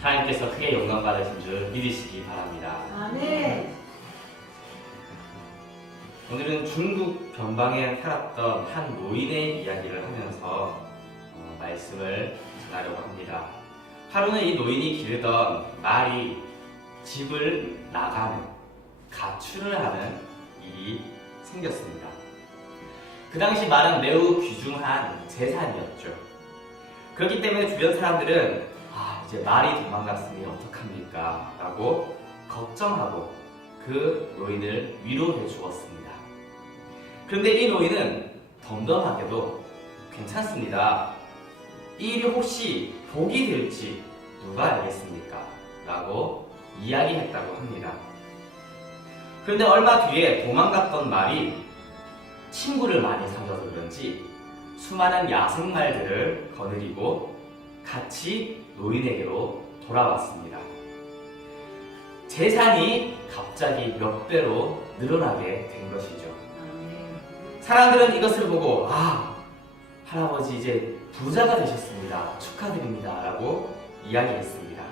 하나님께서 크게 영광 받으신 줄 믿으시기 바랍니다. 아멘. 오늘은 중국 변방에 살았던 한 노인의 이야기를 하면서 말씀을 전하려고 합니다. 하루는 이 노인이 기르던 말이 집을 나가는, 가출을 하는 일이 생겼습니다. 그 당시 말은 매우 귀중한 재산이었죠. 그렇기 때문에 주변 사람들은 이제 말이 도망갔으니 어떡합니까? 라고 걱정하고 그 노인을 위로해 주었습니다. 그런데 이 노인은 덤덤하게도 괜찮습니다. 이 일이 혹시 복이 될지 누가 알겠습니까? 라고 이야기했다고 합니다. 그런데 얼마 뒤에 도망갔던 말이 친구를 많이 사귀어서 그런지 수많은 야생말들을 거느리고 같이 노인에게로 돌아왔습니다. 재산이 갑자기 몇 배로 늘어나게 된 것이죠. 사람들은 이것을 보고 할아버지 이제 부자가 되셨습니다. 축하드립니다. 라고 이야기했습니다.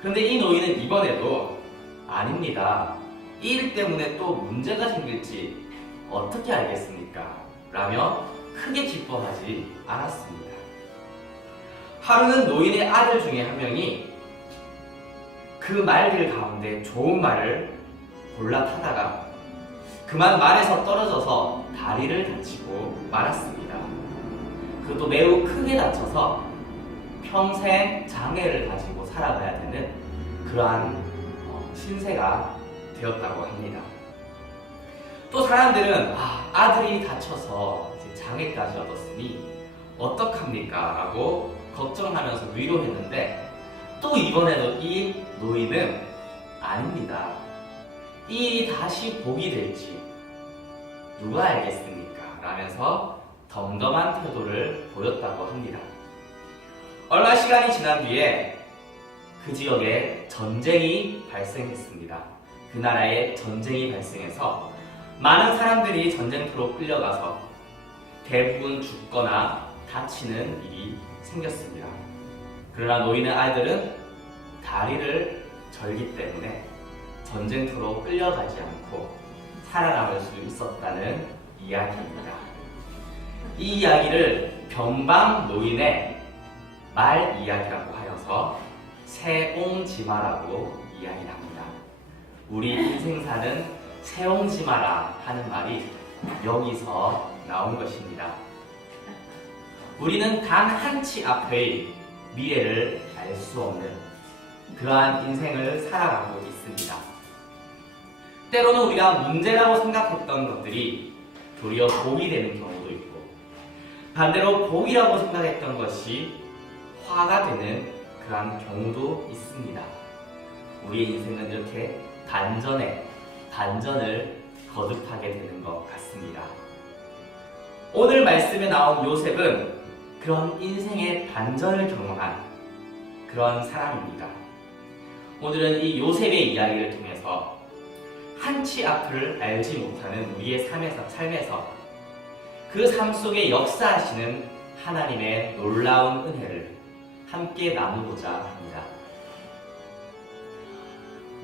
그런데 이 노인은 이번에도 아닙니다. 이 일 때문에 또 문제가 생길지 어떻게 알겠습니까? 라며 크게 기뻐하지 않았습니다. 하루는 노인의 아들 중에 한 명이 그 말들 가운데 좋은 말을 골라 타다가 그만 말에서 떨어져서 다리를 다치고 말았습니다. 그것도 매우 크게 다쳐서 평생 장애를 가지고 살아가야 되는 그러한 신세가 되었다고 합니다. 또 사람들은 아들이 다쳐서 이제 장애까지 얻었으니 어떡합니까? 라고 걱정하면서 위로했는데 또 이번에도 이 노인은 아닙니다. 이 일이 다시 복이 될지 누가 알겠습니까? 라면서 덤덤한 태도를 보였다고 합니다. 얼마 시간이 지난 뒤에 그 지역에 전쟁이 발생했습니다. 그 나라에 전쟁이 발생해서 많은 사람들이 전쟁터로 끌려가서 대부분 죽거나 다치는 일이 생겼습니다. 그러나 노인의 아이들은 다리를 절기 때문에 전쟁터로 끌려가지 않고 살아남을 수 있었다는 이야기입니다. 이 이야기를 변방 노인의 말 이야기라고 하여서 새옹지마라고 이야기합니다. 우리 인생사는 새옹지마라 하는 말이 여기서 나온 것입니다. 우리는 단 한 치 앞의 미래를 알 수 없는 그러한 인생을 살아가고 있습니다. 때로는 우리가 문제라고 생각했던 것들이 도리어 복이 되는 경우도 있고 반대로 복이라고 생각했던 것이 화가 되는 그러한 경우도 있습니다. 우리의 인생은 이렇게 반전을 거듭하게 되는 것 같습니다. 오늘 말씀에 나온 요셉은 그런 인생의 반전을 경험한 그런 사람입니다. 오늘은 이 요셉의 이야기를 통해서 한 치 앞을 알지 못하는 우리의 삶에서 그 삶 속에 역사하시는 하나님의 놀라운 은혜를 함께 나누고자 합니다.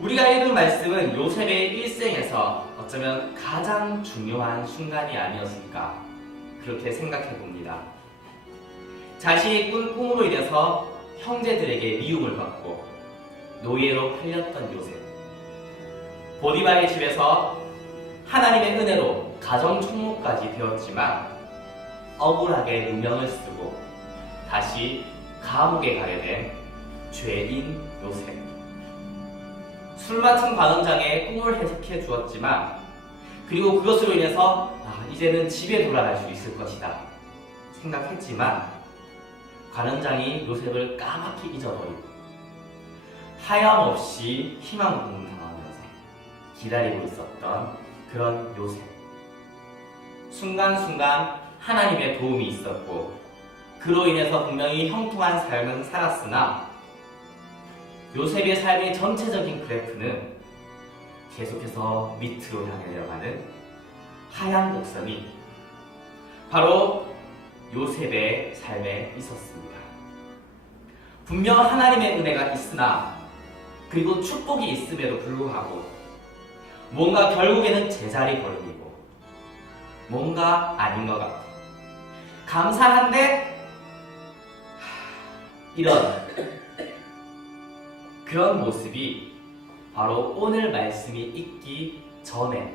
우리가 읽은 말씀은 요셉의 일생에서 어쩌면 가장 중요한 순간이 아니었을까 그렇게 생각해 봅니다. 자신이 꾼 꿈으로 인해서 형제들에게 미움을 받고 노예로 팔렸던 요셉, 보디발의 집에서 하나님의 은혜로 가정 총무까지 되었지만 억울하게 누명을 쓰고 다시 감옥에 가게 된 죄인 요셉, 술 맡은 관원장의 꿈을 해석해 주었지만 그리고 그것으로 인해서 이제는 집에 돌아갈 수 있을 것이다 생각했지만 관원장이 요셉을 까맣게 잊어버리고 하염없이 희망 고문당하면서 기다리고 있었던 그런 요셉. 순간순간 하나님의 도움이 있었고 그로 인해서 분명히 형통한 삶은 살았으나 요셉의 삶의 전체적인 그래프는 계속해서 밑으로 향해 내려가는 하얀 곡선이 바로 요셉의 삶에 있었습니다. 분명 하나님의 은혜가 있으나 그리고 축복이 있음에도 불구하고 뭔가 결국에는 제자리 걸음이고 뭔가 아닌 것 같아. 감사한데 이런 그런 모습이 바로 오늘 말씀이 있기 전에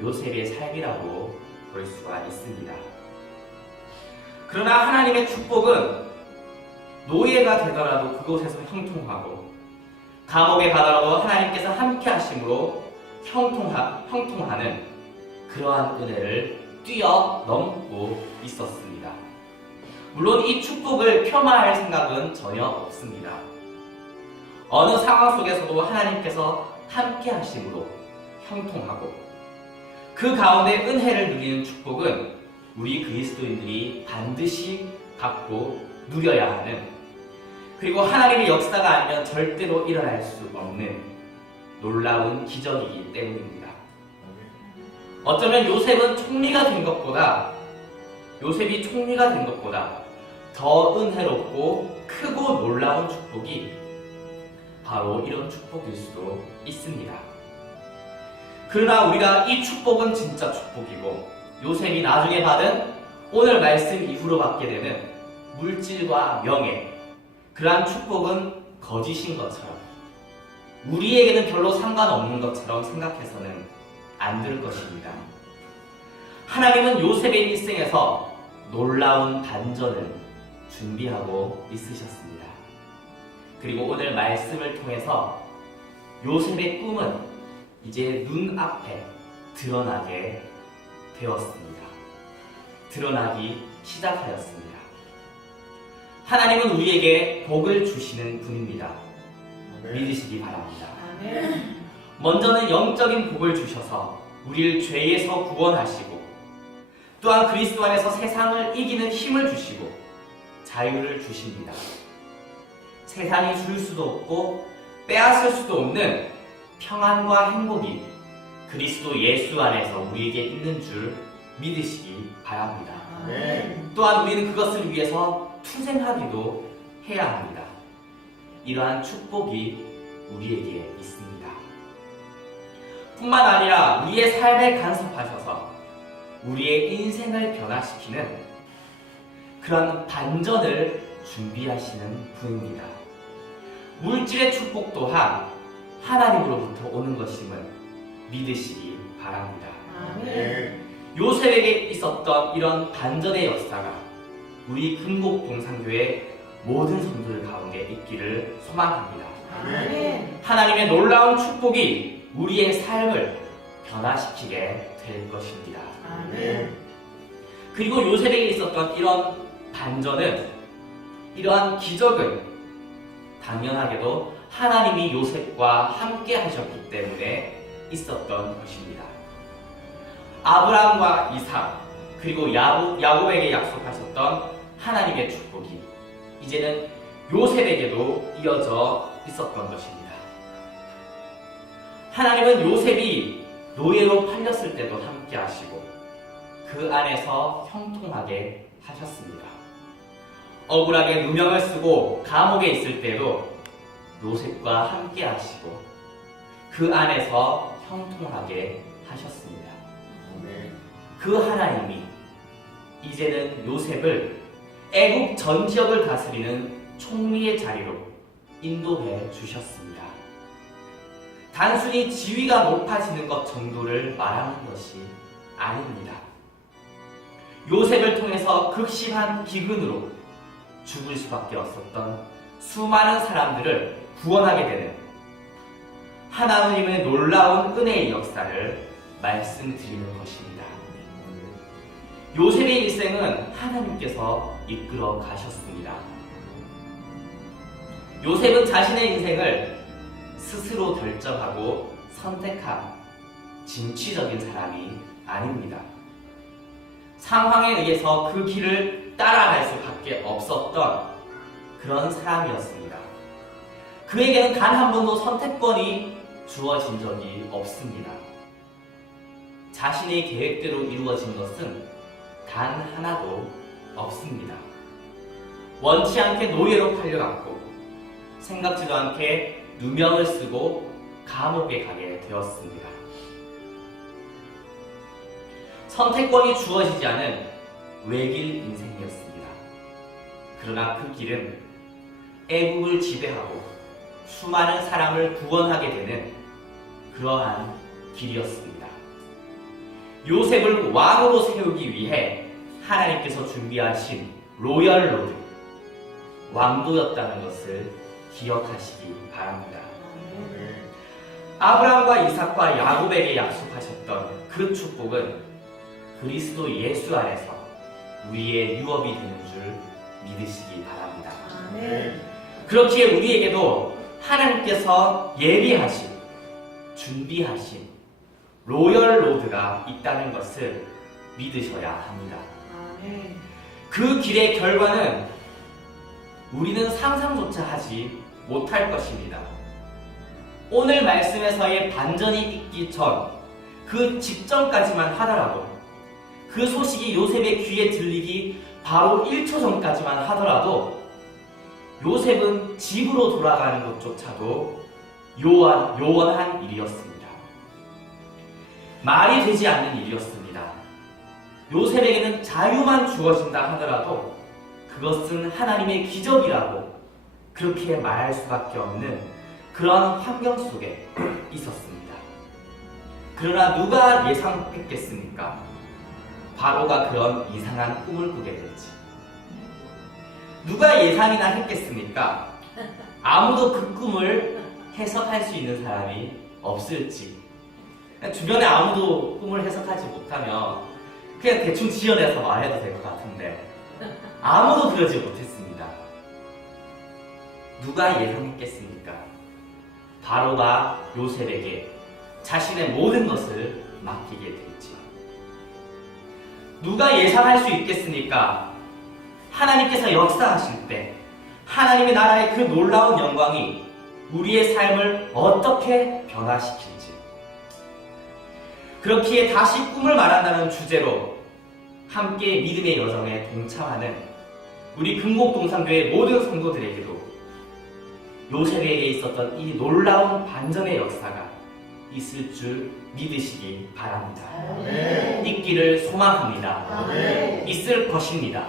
요셉의 삶이라고 볼 수가 있습니다. 그러나 하나님의 축복은 노예가 되더라도 그곳에서 형통하고 감옥에 가더라도 하나님께서 함께 하심으로 형통하는 그러한 은혜를 뛰어넘고 있었습니다. 물론 이 축복을 폄하할 생각은 전혀 없습니다. 어느 상황 속에서도 하나님께서 함께 하심으로 형통하고 그 가운데 은혜를 누리는 축복은 우리 그리스도인들이 반드시 갖고 누려야 하는, 그리고 하나님의 역사가 아니면 절대로 일어날 수 없는 놀라운 기적이기 때문입니다. 어쩌면 요셉이 총리가 된 것보다 더 은혜롭고 크고 놀라운 축복이 바로 이런 축복일 수도 있습니다. 그러나 우리가 이 축복은 진짜 축복이고 요셉이 나중에 받은 오늘 말씀 이후로 받게 되는 물질과 명예, 그러한 축복은 거짓인 것처럼 우리에게는 별로 상관없는 것처럼 생각해서는 안 될 것입니다. 하나님은 요셉의 일생에서 놀라운 반전을 준비하고 있으셨습니다. 그리고 오늘 말씀을 통해서 요셉의 꿈은 이제 눈앞에 드러나게 되었습니다. 드러나기 시작하였습니다. 하나님은 우리에게 복을 주시는 분입니다. 믿으시기 바랍니다. 먼저는 영적인 복을 주셔서 우리를 죄에서 구원하시고 또한 그리스도 안에서 세상을 이기는 힘을 주시고 자유를 주십니다. 세상이 줄 수도 없고 빼앗을 수도 없는 평안과 행복이 그리스도 예수 안에서 우리에게 있는 줄 믿으시기 바랍니다. 또한 우리는 그것을 위해서 투쟁하기도 해야 합니다. 이러한 축복이 우리에게 있습니다. 뿐만 아니라 우리의 삶에 간섭하셔서 우리의 인생을 변화시키는 그런 반전을 준비하시는 분입니다. 물질의 축복 또한 하나님으로부터 오는 것임을 믿으시기 바랍니다. 요셉에게 있었던 이런 반전의 역사가 우리 금곡동산교회 모든 성도들 가운데 있기를 소망합니다. 하나님의 놀라운 축복이 우리의 삶을 변화시키게 될 것입니다. 그리고 요셉에게 있었던 이런 반전은, 이러한 기적은 당연하게도 하나님이 요셉과 함께 하셨기 때문에 있었던 것입니다. 아브라함과 이삭 그리고 야곱에게 약속하셨던 하나님의 축복이 이제는 요셉에게도 이어져 있었던 것입니다. 하나님은 요셉이 노예로 팔렸을 때도 함께 하시고 그 안에서 형통하게 하셨습니다. 억울하게 누명을 쓰고 감옥에 있을 때도 요셉과 함께 하시고 그 안에서 형통하게 하셨습니다. 그 하나님이 이제는 요셉을 애국 전 지역을 다스리는 총리의 자리로 인도해 주셨습니다. 단순히 지위가 높아지는 것 정도를 말하는 것이 아닙니다. 요셉을 통해서 극심한 기근으로 죽을 수밖에 없었던 수많은 사람들을 구원하게 되는 하나님의 놀라운 은혜의 역사를 말씀드리는 것입니다. 요셉의 일생은 하나님께서 이끌어 가셨습니다. 요셉은 자신의 인생을 스스로 결정하고 선택한 진취적인 사람이 아닙니다. 상황에 의해서 그 길을 따라갈 수밖에 없었던 그런 사람이었습니다. 그에게는 단 한 번도 선택권이 주어진 적이 없습니다. 자신의 계획대로 이루어진 것은 단 하나도 없습니다. 원치 않게 노예로 팔려갔고 생각지도 않게 누명을 쓰고 감옥에 가게 되었습니다. 선택권이 주어지지 않은 외길 인생이었습니다. 그러나 그 길은 애국을 지배하고 수많은 사람을 구원하게 되는 그러한 길이었습니다. 요셉을 왕으로 세우기 위해 하나님께서 준비하신 로열 로드, 왕도였다는 것을 기억하시기 바랍니다. 아브라함과 이삭과 야곱에게 약속하셨던 그 축복은 그리스도 예수 안에서 우리의 유업이 되는 줄 믿으시기 바랍니다. 그렇기에 우리에게도 하나님께서 예비하신, 준비하신 로열 로드가 있다는 것을 믿으셔야 합니다. 그 길의 결과는 우리는 상상조차 하지 못할 것입니다. 오늘 말씀에서의 반전이 있기 전, 그 직전까지만 하더라도, 그 소식이 요셉의 귀에 들리기 바로 1초 전까지만 하더라도 요셉은 집으로 돌아가는 것조차도 요원한 일이었습니다. 말이 되지 않는 일이었습니다. 요셉에게는 자유만 주어진다 하더라도 그것은 하나님의 기적이라고 그렇게 말할 수밖에 없는 그런 환경 속에 있었습니다. 그러나 누가 예상했겠습니까? 바로가 그런 이상한 꿈을 꾸게 될지. 누가 예상이나 했겠습니까? 아무도 그 꿈을 해석할 수 있는 사람이 없을지. 주변에 아무도 꿈을 해석하지 못하면 그냥 대충 지어내서 말해도 될 것 같은데 아무도 그러지 못했습니다. 누가 예상했겠습니까? 바로가 요셉에게 자신의 모든 것을 맡기게 될지. 누가 예상할 수 있겠습니까? 하나님께서 역사하실 때 하나님의 나라의 그 놀라운 영광이 우리의 삶을 어떻게 변화시킬지. 그렇기에 다시 꿈을 말한다는 주제로 함께 믿음의 여정에 동참하는 우리 금곡동산교회 모든 성도들에게도 요셉에게 있었던 이 놀라운 반전의 역사가 있을 줄 믿으시기 바랍니다. 있기를 소망합니다. 있을 것입니다.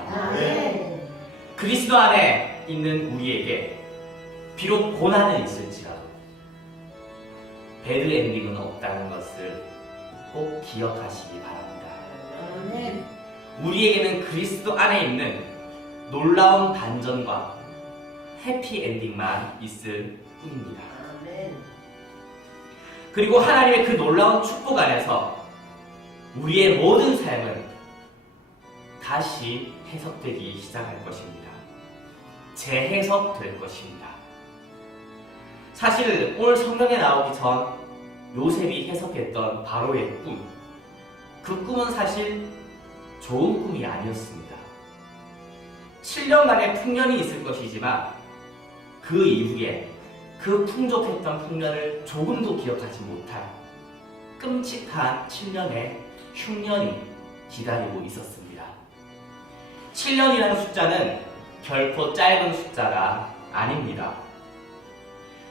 그리스도 안에 있는 우리에게 비록 고난은 있을지라도 배드 엔딩은 없다는 것을 꼭 기억하시기 바랍니다. 우리에게는 그리스도 안에 있는 놀라운 반전과 해피 엔딩만 있을 뿐입니다. 그리고 하나님의 그 놀라운 축복 안에서 우리의 모든 삶은 다시 해석되기 시작할 것입니다. 재해석될 것입니다. 사실 오늘 성경에 나오기 전 요셉이 해석했던 바로의 꿈, 그 꿈은 사실 좋은 꿈이 아니었습니다. 7년간의 풍년이 있을 것이지만 그 이후에 그 풍족했던 풍년을 조금도 기억하지 못할 끔찍한 7년의 흉년이 기다리고 있었습니다. 7년이라는 숫자는 결코 짧은 숫자가 아닙니다.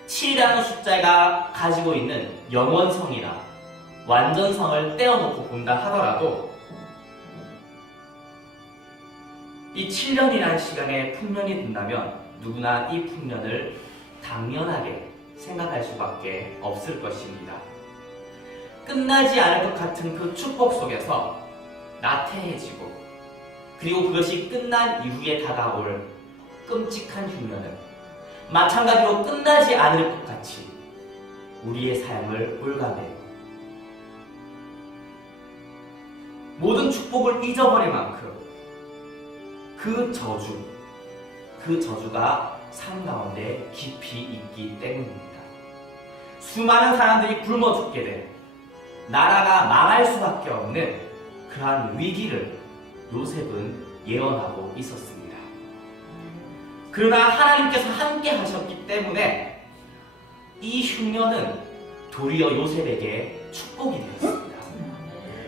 7이라는 숫자가 가지고 있는 영원성이나 완전성을 떼어놓고 본다 하더라도 이 7년이라는 시간에 풍년이 된다면 누구나 이 풍년을 당연하게 생각할 수밖에 없을 것입니다. 끝나지 않을 것 같은 그 축복 속에서 나태해지고 그리고 그것이 끝난 이후에 다가올 끔찍한 흉년은 마찬가지로 끝나지 않을 것 같이 우리의 삶을 올가매고 모든 축복을 잊어버릴 만큼 그 저주가 삶 가운데 깊이 있기 때문입니다. 수많은 사람들이 굶어 죽게 된, 나라가 망할 수밖에 없는 그러한 위기를 요셉은 예언하고 있었습니다. 그러나 하나님께서 함께 하셨기 때문에 이 흉년은 도리어 요셉에게 축복이 되었습니다.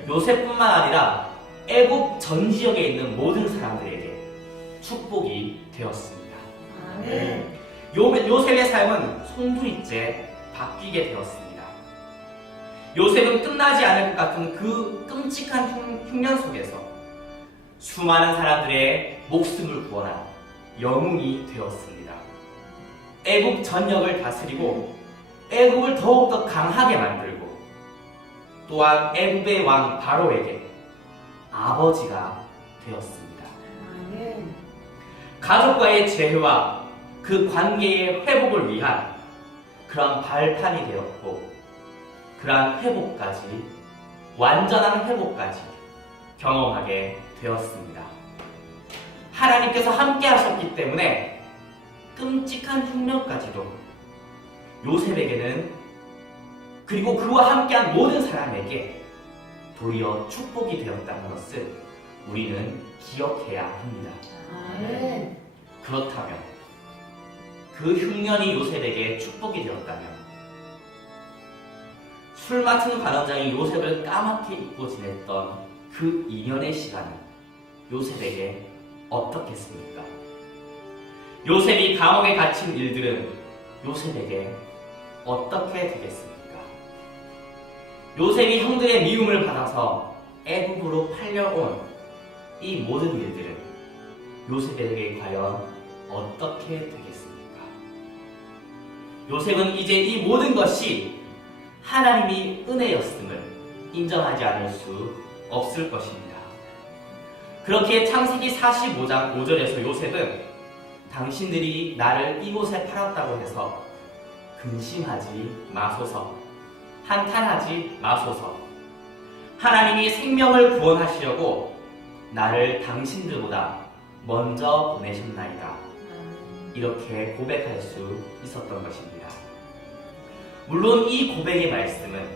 요셉뿐만 아니라 애굽 전 지역에 있는 모든 사람들에게 축복이 되었습니다. 아멘. 요셉의 삶은 송두리째 바뀌게 되었습니다. 요셉은 끝나지 않을 것 같은 그 끔찍한 흉년 속에서 수많은 사람들의 목숨을 구원한 영웅이 되었습니다. 애국 전역을 다스리고 애국을 더욱더 강하게 만들고 또한 애국의 왕 바로에게 아버지가 되었습니다. 아멘. 가족과의 재회와 그 관계의 회복을 위한 그러한 발판이 되었고 그러한 회복까지 완전한 회복까지 경험하게 되었습니다. 하나님께서 함께 하셨기 때문에 끔찍한 흉년까지도 요셉에게는 그리고 그와 함께한 모든 사람에게 도리어 축복이 되었다는 것을 우리는 기억해야 합니다. 아멘. 그렇다면 그 흉년이 요셉에게 축복이 되었다면 술 맡은 관원장이 요셉을 까맣게 잊고 지냈던 그 2년의 시간은 요셉에게 어떻겠습니까? 요셉이 감옥에 갇힌 일들은 요셉에게 어떻게 되겠습니까? 요셉이 형들의 미움을 받아서 애국으로 팔려온 이 모든 일들은 요셉에게 과연 어떻게 되겠습니까? 요셉은 이제 이 모든 것이 하나님이 은혜였음을 인정하지 않을 수 없을 것입니다. 그렇게 창세기 45장 5절에서 요셉은 당신들이 나를 이곳에 팔았다고 해서 근심하지 마소서, 한탄하지 마소서, 하나님이 생명을 구원하시려고 나를 당신들보다 먼저 보내셨나이다. 이렇게 고백할 수 있었던 것입니다. 물론 이 고백의 말씀은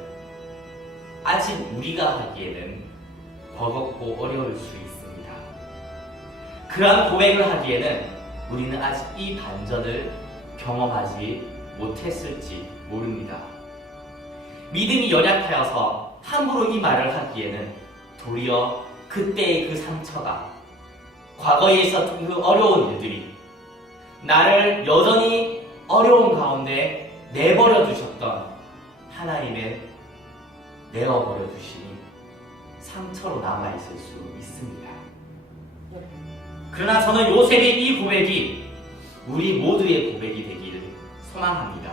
아직 우리가 하기에는 버겁고 어려울 수 있습니다. 그러한 고백을 하기에는 우리는 아직 이 반전을 경험하지 못했을지 모릅니다. 믿음이 연약하여서 함부로 이 말을 하기에는 도리어 그때의 그 상처가 과거에 있었던 그 어려운 일들이 나를 여전히 어려운 가운데 내버려 두셨던 하나님의 내어버려 두심이 상처로 남아있을 수 있습니다. 그러나 저는 요셉의 이 고백이 우리 모두의 고백이 되기를 소망합니다.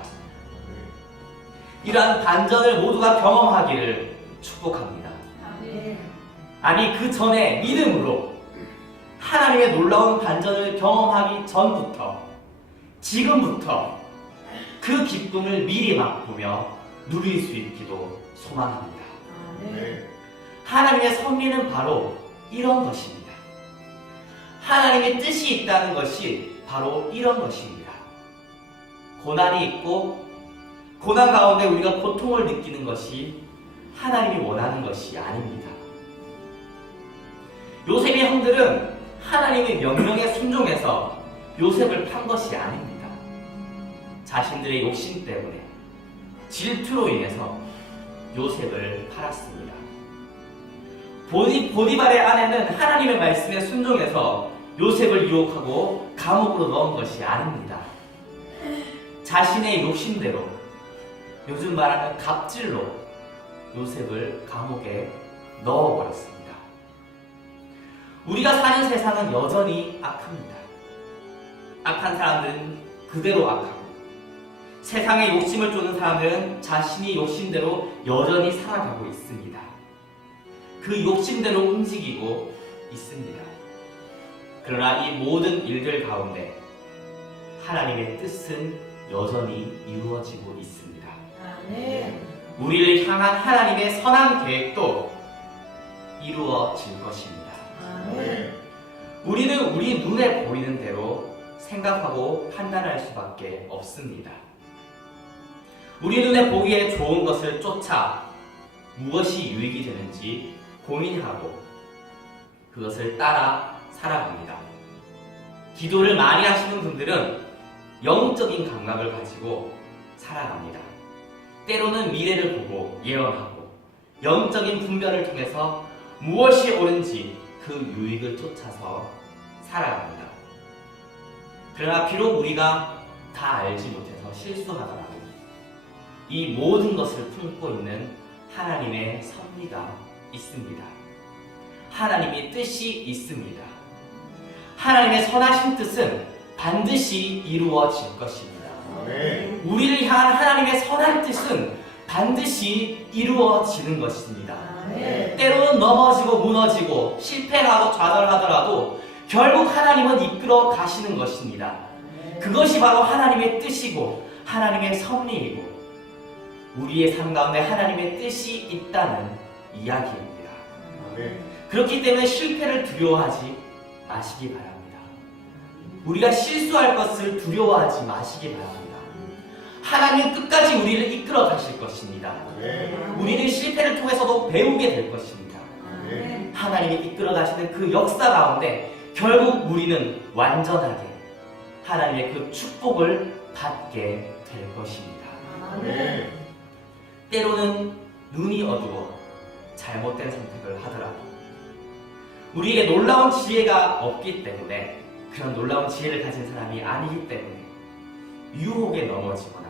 이러한 반전을 모두가 경험하기를 축복합니다. 아니 그 전에 믿음으로 하나님의 놀라운 반전을 경험하기 전부터 지금부터 그 기쁨을 미리 맛보며 누릴 수 있기도 소망합니다. 하나님의 섭리는 바로 이런 것입니다. 하나님의 뜻이 있다는 것이 바로 이런 것입니다. 고난이 있고 고난 가운데 우리가 고통을 느끼는 것이 하나님이 원하는 것이 아닙니다. 요셉의 형들은 하나님의 명령에 순종해서 요셉을 판 것이 아닙니다. 자신들의 욕심 때문에 질투로 인해서 요셉을 팔았습니다. 보디발의 아내는 하나님의 말씀에 순종해서 요셉을 유혹하고 감옥으로 넣은 것이 아닙니다. 자신의 욕심대로 요즘 말하는 갑질로 요셉을 감옥에 넣어버렸습니다. 우리가 사는 세상은 여전히 악합니다. 악한 사람들은 그대로 악하고 세상의 욕심을 쫓는 사람들은 자신이 욕심대로 여전히 살아가고 있습니다. 그 욕심대로 움직이고 있습니다. 그러나 이 모든 일들 가운데 하나님의 뜻은 여전히 이루어지고 있습니다. 우리를 향한 하나님의 선한 계획도 이루어질 것입니다. 우리는 우리 눈에 보이는 대로 생각하고 판단할 수밖에 없습니다. 우리 눈에 보기에 좋은 것을 쫓아 무엇이 유익이 되는지 고민하고 그것을 따라 살아갑니다. 기도를 많이 하시는 분들은 영적인 감각을 가지고 살아갑니다. 때로는 미래를 보고 예언하고 영적인 분별을 통해서 무엇이 옳은지 그 유익을 쫓아서 살아갑니다. 그러나 비록 우리가 다 알지 못해서 실수하더라도 이 모든 것을 품고 있는 하나님의 섭리가 있습니다. 하나님의 뜻이 있습니다. 하나님의 선하신 뜻은 반드시 이루어질 것입니다. 아멘. 우리를 향한 하나님의 선한 뜻은 반드시 이루어지는 것입니다. 아멘. 때로는 넘어지고 무너지고 실패하고 좌절하더라도 결국 하나님은 이끌어 가시는 것입니다. 그것이 바로 하나님의 뜻이고 하나님의 섭리이고 우리의 삶 가운데 하나님의 뜻이 있다는 이야기입니다. 아멘. 그렇기 때문에 실패를 두려워하지 마시기 바랍니다. 우리가 실수할 것을 두려워하지 마시기 바랍니다. 하나님은 끝까지 우리를 이끌어 가실 것입니다. 아멘. 우리는 실패를 통해서도 배우게 될 것입니다. 아멘. 하나님이 이끌어 가시는 그 역사 가운데 결국 우리는 완전하게 하나님의 그 축복을 받게 될 것입니다. 아멘. 때로는 눈이 어두워 잘못된 선택을 하더라도 우리에게 놀라운 지혜가 없기 때문에 그런 놀라운 지혜를 가진 사람이 아니기 때문에 유혹에 넘어지거나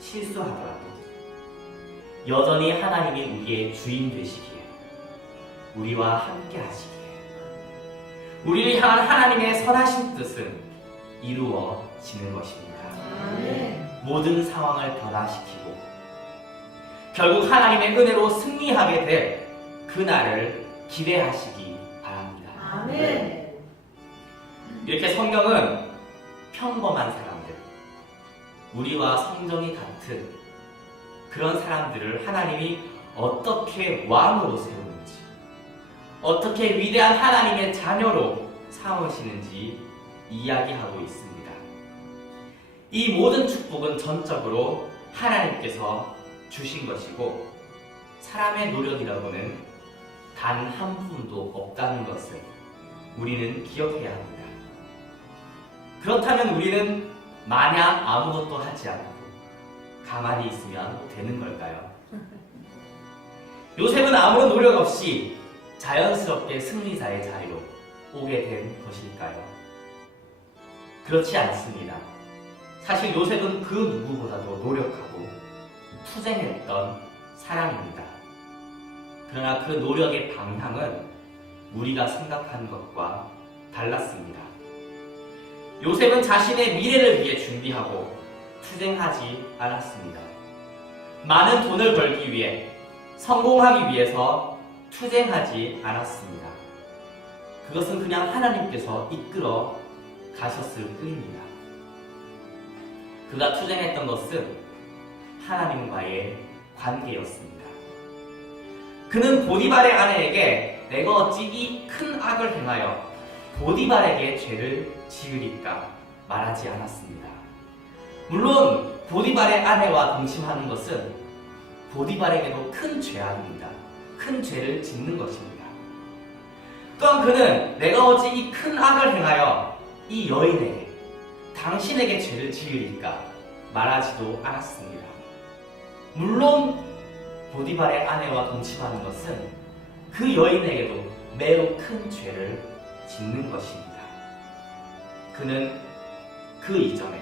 실수하더라도 여전히 하나님이 우리의 주인 되시기에 우리와 함께 하시기에 우리를 향한 하나님의 선하신 뜻은 이루어지는 것입니다. 아멘. 모든 상황을 변화시키고 결국 하나님의 은혜로 승리하게 될 그날을 기대하시기 바랍니다. 아멘. 이렇게 성경은 평범한 사람들, 우리와 성정이 같은 그런 사람들을 하나님이 어떻게 왕으로 세우는지, 어떻게 위대한 하나님의 자녀로 삼으시는지 이야기하고 있습니다. 이 모든 축복은 전적으로 하나님께서 주신 것이고 사람의 노력이라고는 단 한 푼도 없다는 것을 우리는 기억해야 합니다. 그렇다면 우리는 마냥 아무것도 하지 않고 가만히 있으면 되는 걸까요? 요셉은 아무런 노력 없이 자연스럽게 승리자의 자리로 오게 된 것일까요? 그렇지 않습니다. 사실 요셉은 그 누구보다도 노력하고 투쟁했던 사람입니다. 그러나 그 노력의 방향은 우리가 생각하는 것과 달랐습니다. 요셉은 자신의 미래를 위해 준비하고 투쟁하지 않았습니다. 많은 돈을 벌기 위해, 성공하기 위해서 투쟁하지 않았습니다. 그것은 그냥 하나님께서 이끌어 가셨을 뿐입니다. 그가 투쟁했던 것은 하나님과의 관계였습니다. 그는 보디발의 아내에게 내가 어찌 이 큰 악을 행하여 보디발에게 죄를 지으리까 말하지 않았습니다. 물론 보디발의 아내와 동침하는 것은 보디발에게도 큰 죄악입니다. 큰 죄를 짓는 것입니다. 또한 그는 내가 어찌 이 큰 악을 행하여 이 여인에게 당신에게 죄를 지으리까 말하지도 않았습니다. 물론 보디발의 아내와 동침하는 것은 그 여인에게도 매우 큰 죄를 짓는 것입니다. 그는 그 이전에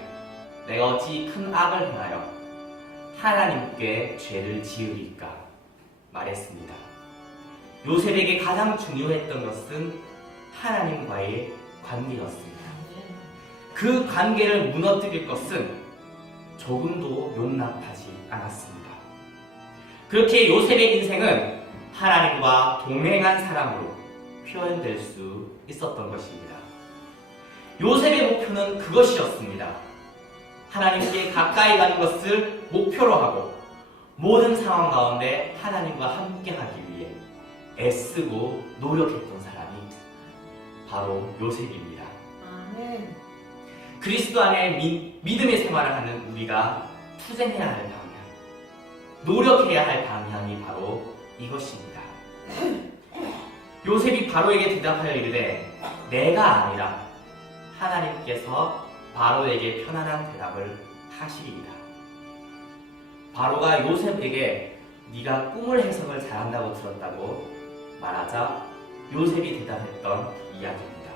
내가 어찌 큰 악을 행하여 하나님께 죄를 지으리까 말했습니다. 요셉에게 가장 중요했던 것은 하나님과의 관계였습니다. 그 관계를 무너뜨릴 것은 조금도 용납하지 않았습니다. 그렇게 요셉의 인생은 하나님과 동행한 사람으로 표현될 수 있었던 것입니다. 요셉의 목표는 그것이었습니다. 하나님께 가까이 가는 것을 목표로 하고 모든 상황 가운데 하나님과 함께하기 위해 애쓰고 노력했던 사람이 바로 요셉입니다. 아멘. 그리스도 안에 믿음의 생활을 하는 우리가 투쟁해야 할 방향, 노력해야 할 방향이 바로 이것입니다. 요셉이 바로에게 대답하여 이르되 내가 아니라 하나님께서 바로에게 편안한 대답을 하시리이다. 바로가 요셉에게 네가 꿈을 해석을 잘한다고 들었다고 말하자 요셉이 대답했던 이야기입니다.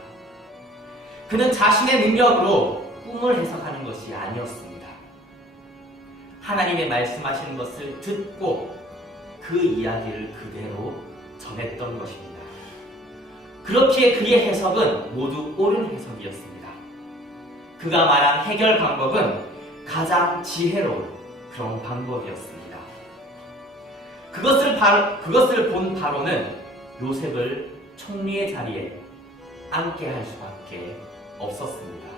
그는 자신의 능력으로 꿈을 해석하는 것이 아니었습니다. 하나님의 말씀하시는 것을 듣고 그 이야기를 그대로 전했던 것입니다. 그렇기에 그의 해석은 모두 옳은 해석이었습니다. 그가 말한 해결 방법은 가장 지혜로운 그런 방법이었습니다. 그것을 본 바로는 요셉을 총리의 자리에 앉게 할 수밖에 없었습니다.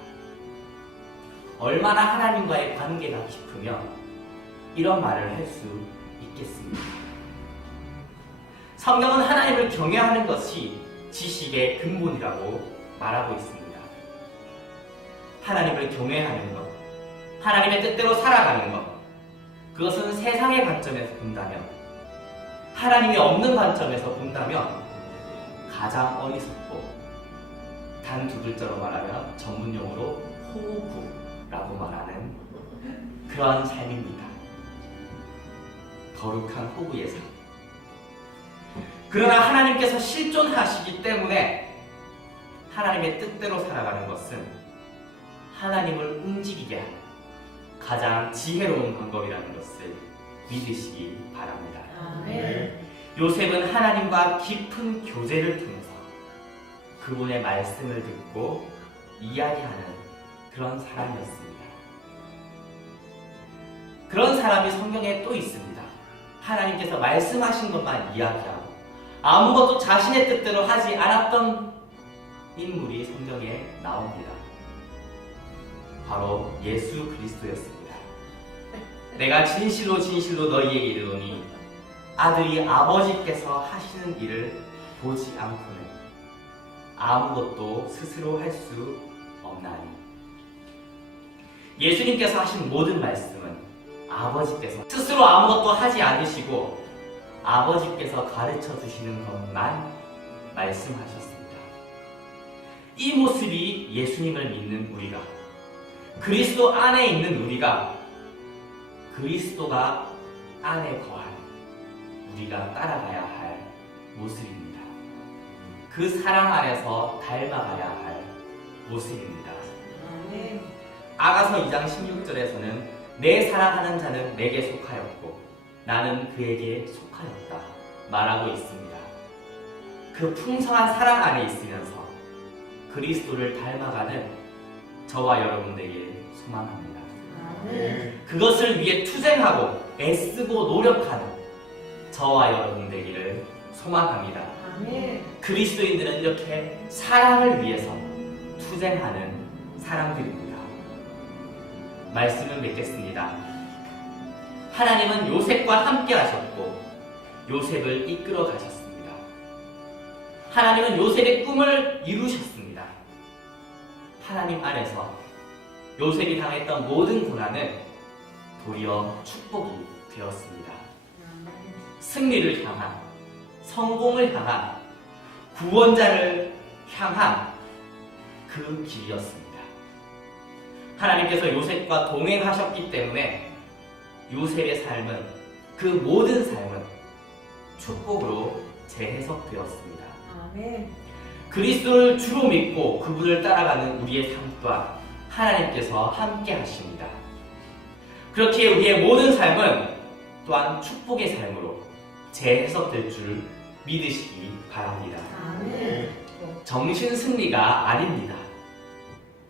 얼마나 하나님과의 관계가 깊으면 이런 말을 할 수 있겠습니까? 성경은 하나님을 경외하는 것이 지식의 근본이라고 말하고 있습니다. 하나님을 경외하는 것, 하나님의 뜻대로 살아가는 것, 그것은 세상의 관점에서 본다면, 하나님이 없는 관점에서 본다면 가장 어리석고 단 두 글자로 말하면 전문용어로 호구라고 말하는 그러한 삶입니다. 거룩한 호구의 삶. 그러나 하나님께서 실존하시기 때문에 하나님의 뜻대로 살아가는 것은 하나님을 움직이게 하는 가장 지혜로운 방법이라는 것을 믿으시기 바랍니다. 아멘. 요셉은 하나님과 깊은 교제를 통해서 그분의 말씀을 듣고 이야기하는 그런 사람이었습니다. 그런 사람이 성경에 또 있습니다. 하나님께서 말씀하신 것만 이야기하고 아무것도 자신의 뜻대로 하지 않았던 인물이 성경에 나옵니다. 바로 예수 그리스도였습니다. 내가 진실로 진실로 너희에게 이르노니 아들이 아버지께서 하시는 일을 보지 않고는 아무것도 스스로 할 수 없나니. 예수님께서 하신 모든 말씀은 아버지께서 스스로 아무것도 하지 않으시고 아버지께서 가르쳐 주시는 것만 말씀하셨습니다. 이 모습이 예수님을 믿는 우리가, 그리스도 안에 있는 우리가, 그리스도가 안에 거할 우리가 따라가야 할 모습입니다. 그 사랑 안에서 닮아가야 할 모습입니다. 아멘. 아가서 2장 16절에서는 내 사랑하는 자는 내게 속하였고 나는 그에게 속하였다 말하고 있습니다. 그 풍성한 사랑 안에 있으면서 그리스도를 닮아가는 저와 여러분에게 소망합니다. 아멘. 그것을 위해 투쟁하고 애쓰고 노력하는 저와 여러분 되기를 소망합니다. 아멘. 그리스도인들은 이렇게 사랑을 위해서 투쟁하는 사람들입니다. 말씀을 맺겠습니다. 하나님은 요셉과 함께 하셨고 요셉을 이끌어 가셨습니다. 하나님은 요셉의 꿈을 이루셨습니다. 하나님 안에서 요셉이 당했던 모든 고난은 도리어 축복이 되었습니다. 승리를 향한, 성공을 향한, 구원자를 향한 그 길이었습니다. 하나님께서 요셉과 동행하셨기 때문에 요셉의 삶은, 그 모든 삶은 축복으로 재해석되었습니다. 아멘. 그리스도를 주로 믿고 그분을 따라가는 우리의 삶 또한 하나님께서 함께 하십니다. 그렇기에 우리의 모든 삶은 또한 축복의 삶으로 재해석될 줄 믿으시기 바랍니다. 아멘. 정신 승리가 아닙니다.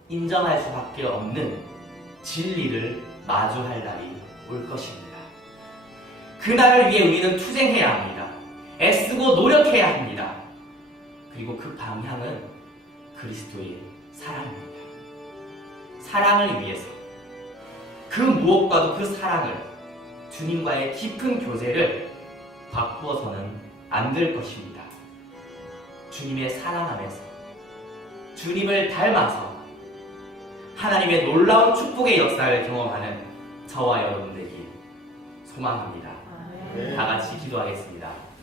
인정할 수밖에 없는 진리를 마주할 날이 올 것입니다. 그날을 위해 우리는 투쟁해야 합니다. 애쓰고 노력해야 합니다. 그리고 그 방향은 그리스도의 사랑입니다. 사랑을 위해서 그 무엇과도 그 사랑을, 주님과의 깊은 교제를 바꾸어서는 안 될 것입니다. 주님의 사랑 안에서, 주님을 닮아서 하나님의 놀라운 축복의 역사를 경험하는 저와 여러분 되길 소망합니다. 아멘. 다 같이 기도하겠습니다.